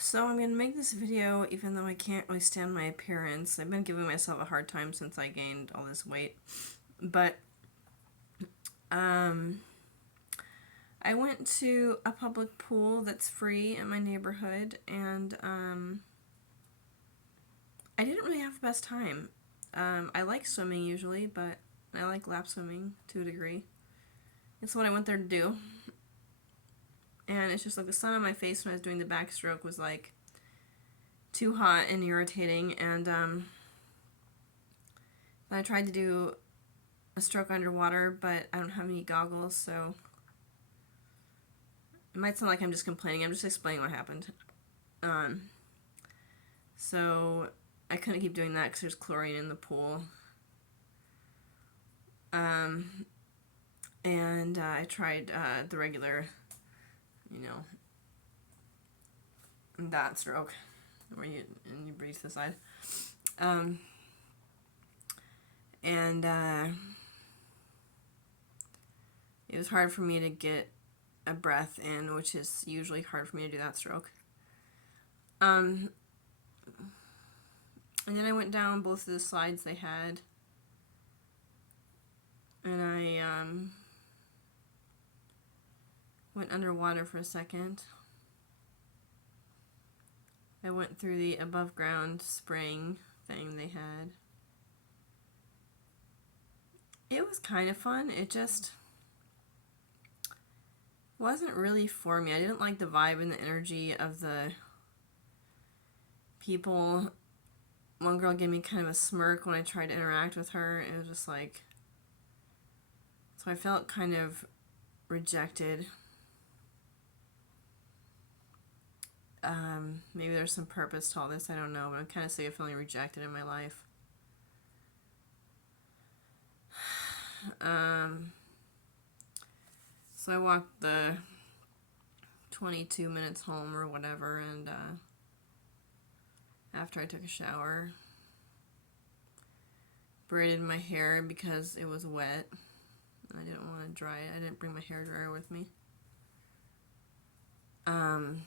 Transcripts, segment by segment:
So I'm gonna make this video even though I can't really stand my appearance. I've been giving myself a hard time since I gained all this weight. But, um, I went to a public pool that's free in my neighborhood, and, I didn't really have the best time. I like swimming usually, but I like lap swimming to a degree. It's what I went there to do. And it's just like the sun on my face when I was doing the backstroke was like too hot and irritating, and I tried to do a stroke underwater, but I don't have any goggles, so it might sound like I'm just complaining. I'm just explaining what happened. So I couldn't keep doing that because there's chlorine in the pool. And I tried the regular, that stroke where you breathe to the side. It was hard for me to get a breath in, which is usually hard for me to do that stroke. And then I went down both of the slides they had, and I went underwater for a second. I went through the above ground spring thing they had. It was kind of fun. It just wasn't really for me. I didn't like the vibe and the energy of the people. One girl gave me kind of a smirk when I tried to interact with her. It was just like, so I felt kind of rejected. Maybe there's some purpose to all this, I don't know, but I'm kind of sick of feeling rejected in my life. So I walked the 22 minutes home or whatever, and after I took a shower, braided my hair because it was wet. I didn't want to dry it. I didn't bring my hair dryer with me. And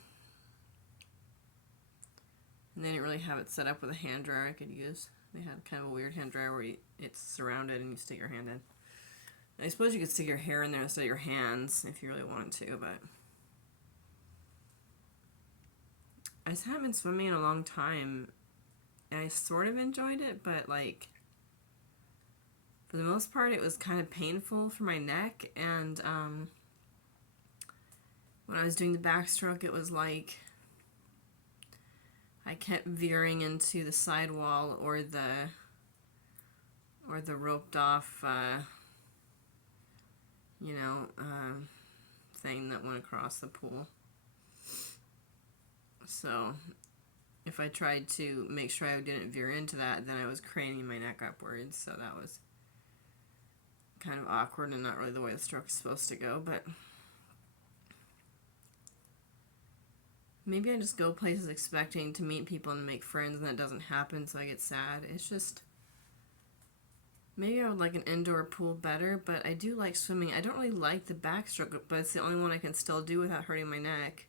they didn't really have it set up with a hand dryer I could use. They had kind of a weird hand dryer where it's surrounded and you stick your hand in. I suppose you could stick your hair in there instead of your hands if you really wanted to, but I just haven't been swimming in a long time, and I sort of enjoyed it, but like for the most part it was kind of painful for my neck, and when I was doing the backstroke it was like I kept veering into the sidewall or the roped off thing that went across the pool. So if I tried to make sure I didn't veer into that, then I was craning my neck upwards, so that was kind of awkward and not really the way the stroke is supposed to go. But maybe I just go places expecting to meet people and make friends, and that doesn't happen, so I get sad. It's just, maybe I would like an indoor pool better, but I do like swimming. I don't really like the backstroke, but it's the only one I can still do without hurting my neck.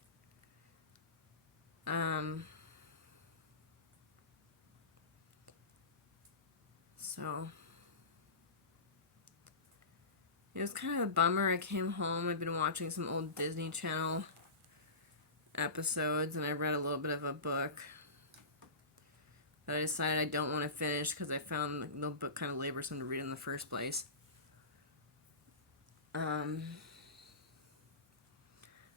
So it was kind of a bummer. I came home. I've been watching some old Disney Channel episodes, and I read a little bit of a book that I decided I don't want to finish because I found the book kind of laborsome to read in the first place. I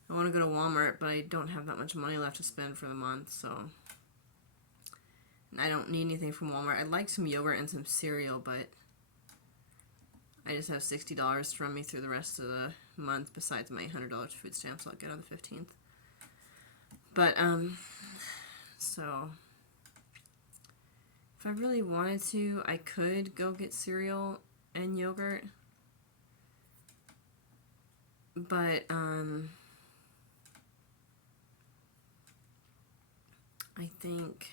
want to go to Walmart, but I don't have that much money left to spend for the month, so I don't need anything from Walmart. I'd like some yogurt and some cereal, but I just have $60 to run me through the rest of the month besides my $100 food stamps I'll get on the 15th. But, so if I really wanted to, I could go get cereal and yogurt. But, I think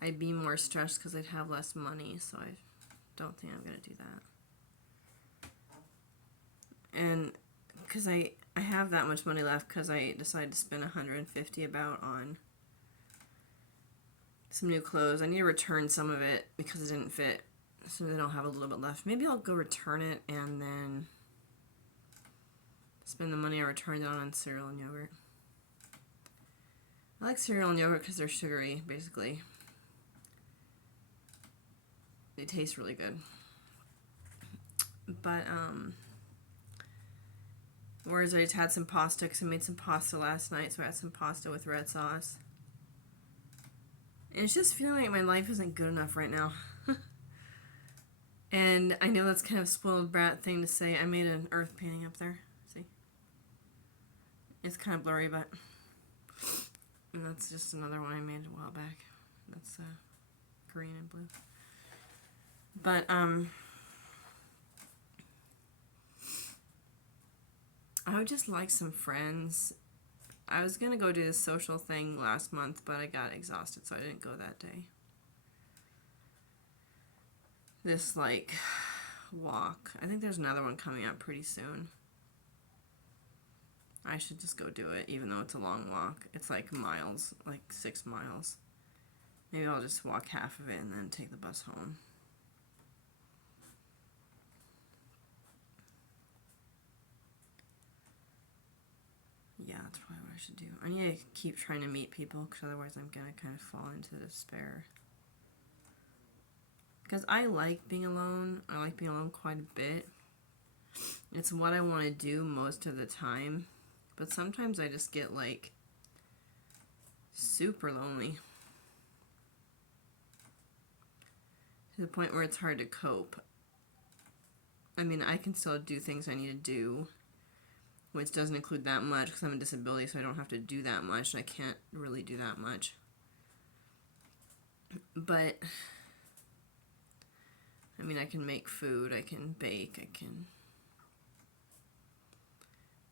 I'd be more stressed because I'd have less money, so I don't think I'm going to do that. And because I I have that much money left because I decided to spend $150 about on some new clothes. I need to return some of it because it didn't fit, so then I'll have a little bit left. Maybe I'll go return it and then spend the money I returned it on cereal and yogurt. I like cereal and yogurt because they're sugary, basically. They taste really good. But, whereas I just had some pasta because I made some pasta last night, so I had some pasta with red sauce. And it's just feeling like my life isn't good enough right now. And I know that's kind of a spoiled brat thing to say. I made an earth painting up there. See? It's kind of blurry, but... And that's just another one I made a while back. That's green and blue. But, I would just like some friends. I was going to go do this social thing last month, but I got exhausted, so I didn't go that day. This, like, walk. I think there's another one coming up pretty soon. I should just go do it, even though it's a long walk. It's like miles, like 6 miles. Maybe I'll just walk half of it and then take the bus home. Yeah, that's probably what I should do. I need to keep trying to meet people, because otherwise I'm going to kind of fall into despair. Because I like being alone. I like being alone quite a bit. It's what I want to do most of the time. But sometimes I just get, like, super lonely. To the point where it's hard to cope. I mean, I can still do things I need to do, which doesn't include that much because I'm a disability, so I don't have to do that much, and I can't really do that much. But, I mean, I can make food, I can bake, I can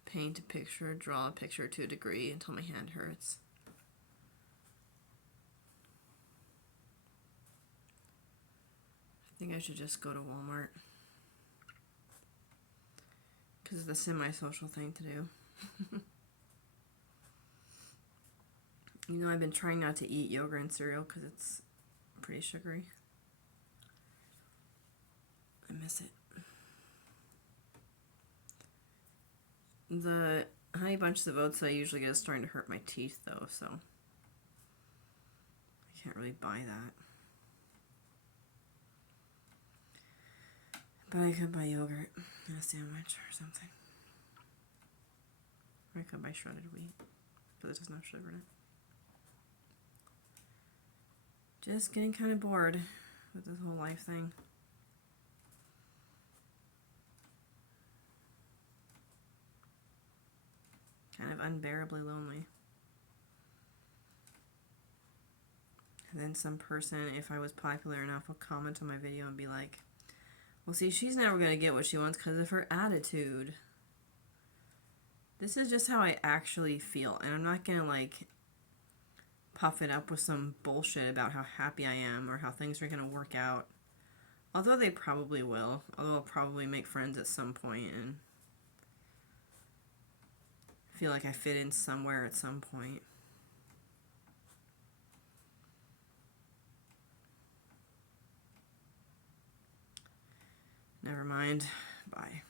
paint a picture, draw a picture to a degree until my hand hurts. I think I should just go to Walmart. Because it's a semi-social thing to do. You know, I've been trying not to eat yogurt and cereal because it's pretty sugary. I miss it. The Honey Bunches of Oats I usually get is starting to hurt my teeth, though, so I can't really buy that. But I could buy yogurt in a sandwich or something. Or I could buy shredded wheat, but it doesn't have sugar in it. Just getting kind of bored with this whole life thing. Kind of unbearably lonely. And then some person, if I was popular enough, will comment on my video and be like, well, see, she's never going to get what she wants because of her attitude. This is just how I actually feel. And I'm not going to, like, puff it up with some bullshit about how happy I am or how things are going to work out. Although they probably will. Although I'll probably make friends at some point and feel like I fit in somewhere at some point. Never mind. Bye.